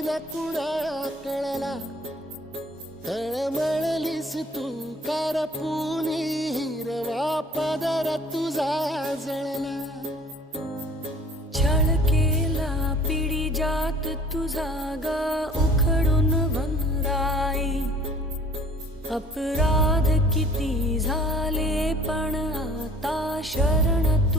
न कुणा कळला, तळमळलीस तू कारपुनी, हिरवा पदर तुझा जळला. छळ केला पिढी जात तुझा ग उखडून वनराई. अपराध किती झाले पण आता शरण